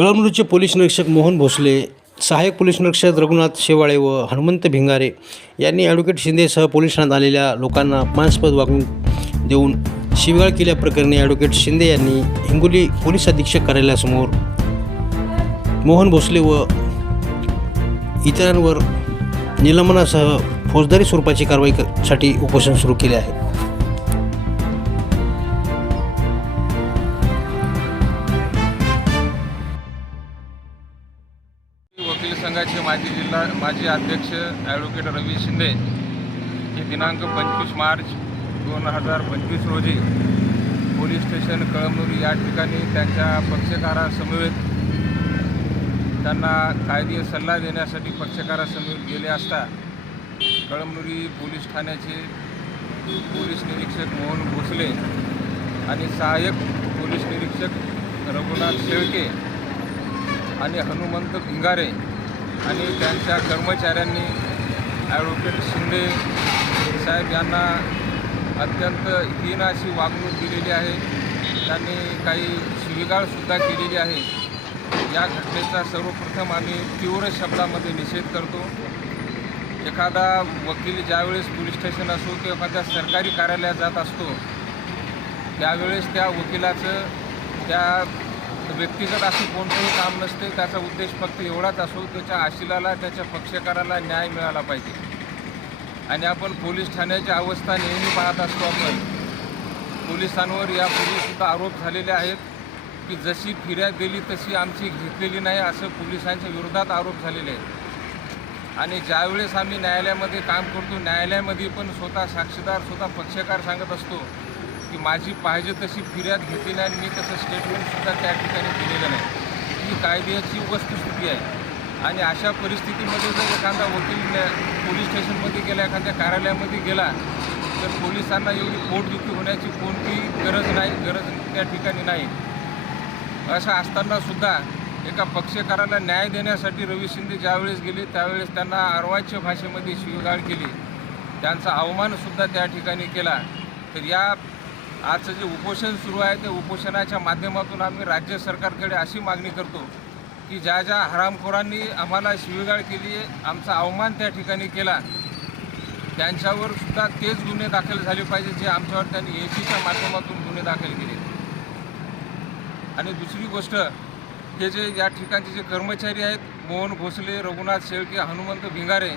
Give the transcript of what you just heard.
कळमनुरीचे police निरीक्षक मोहन भोसले सहाय्यक police निरीक्षक रघुनाथ शेवाळे व हनुमंत भिंगारे यांनी ॲडव्होकेट शिंदेसह पोलीस ठाण्यात आलेल्या लोकांना अपमानास्पद वागणूक देऊन शिवीगाळ केल्याप्रकरणी ॲडव्होकेट शिंदे यांनी हिंगोली पोलीस अधीक्षक कार्यालयासमोर मोहन भोसले व इतरांवर निलंबनासह फौजदारी स्वरूपाची कारवाईसाठी उपोषण सुरू केले आहे. वकील संघाचे माजी जिल्हा माजी अध्यक्ष ॲडव्होकेट रवी शिंदे हे दिनांक पंचवीस मार्च दोन हजार पंचवीस रोजी पोलीस स्टेशन कळमनुरी या ठिकाणी त्यांच्या पक्षकारासमवेत त्यांना कायदे सल्ला देण्यासाठी पक्षकारासमवेत गेले असता कळमनुरी पोलीस ठाण्याचे पोलीस निरीक्षक मोहन भोसले आणि सहाय्यक पोलीस निरीक्षक रघुनाथ शेळके आणि हनुमंत भिंगारे आणि त्यांच्या कर्मचाऱ्यांनी ॲडव्होकेट शिंदे साहेब यांना अत्यंत हीन अशी वागणूक दिलेली आहे. त्यांनी काही शिविगाळसुद्धा केलेली आहे. या घटनेचा सर्वप्रथम आम्ही तीव्र शब्दामध्ये निषेध करतो. एखादा वकील ज्यावेळेस पोलीस स्टेशन असो किंवा एखाद्या सरकारी कार्यालयात जात असतो त्यावेळेस त्या वकिलाचं त्या व्यक्तिगत असं कोणतंही काम नसते त्याचा उद्देश फक्त एवढाच असो त्याच्या आशिलाला त्याच्या पक्षकाराला न्याय मिळाला पाहिजे. आणि आपण पोलीस ठाण्याची अवस्था नेहमी पाहत असतो आपण. पोलिसांवर यापूर्वीसुद्धा आरोप झालेले आहेत की जशी फिर्याद दिली तशी आमची घेतलेली नाही असं पोलिसांच्या विरोधात आरोप झालेले आहेत. आणि ज्यावेळेस आम्ही न्यायालयामध्ये काम करतो न्यायालयामध्ये पण स्वतः साक्षीदार स्वतः पक्षकार सांगत असतो की माझी पाहिजे तशी फिर्याद घेतली नाही आणि मी तसं स्टेटमेंटसुद्धा त्या ठिकाणी दिलेलं नाही. ही कायद्याची वस्तुस्थिती आहे. आणि अशा परिस्थितीमध्ये जर एखादा वकील पोलीस स्टेशनमध्ये गेला एखाद्या कार्यालयामध्ये गेला तर पोलिसांना एवढी पोटदुखी होण्याची कोणतीही गरज नाही गरज त्या ठिकाणी नाही. असं असतानासुद्धा एका पक्षकाराला न्याय देण्यासाठी रवी शिंदे ज्यावेळेस गेले त्यावेळेस त्यांना अर्वाच्य भाषेमध्ये शिवगाळ केली. त्यांचा अवमानसुद्धा त्या ठिकाणी केला. तर या आजचं जे उपोषण सुरू आहे त्या उपोषणाच्या माध्यमातून आम्ही राज्य सरकारकडे अशी मागणी करतो की ज्या ज्या हरामखोरांनी आम्हाला शिवीगाळ केली आमचा अवमान त्या ठिकाणी केला त्यांच्यावर सुद्धा तेच गुन्हे दाखल झाले पाहिजे जे आमच्यावर त्यांनी एसीच्या माध्यमातून गुन्हे दाखल केले. आणि दुसरी गोष्ट हे जे या ठिकाणचे जे कर्मचारी आहेत मोहन भोसले रघुनाथ शेळके हनुमंत भिंगारे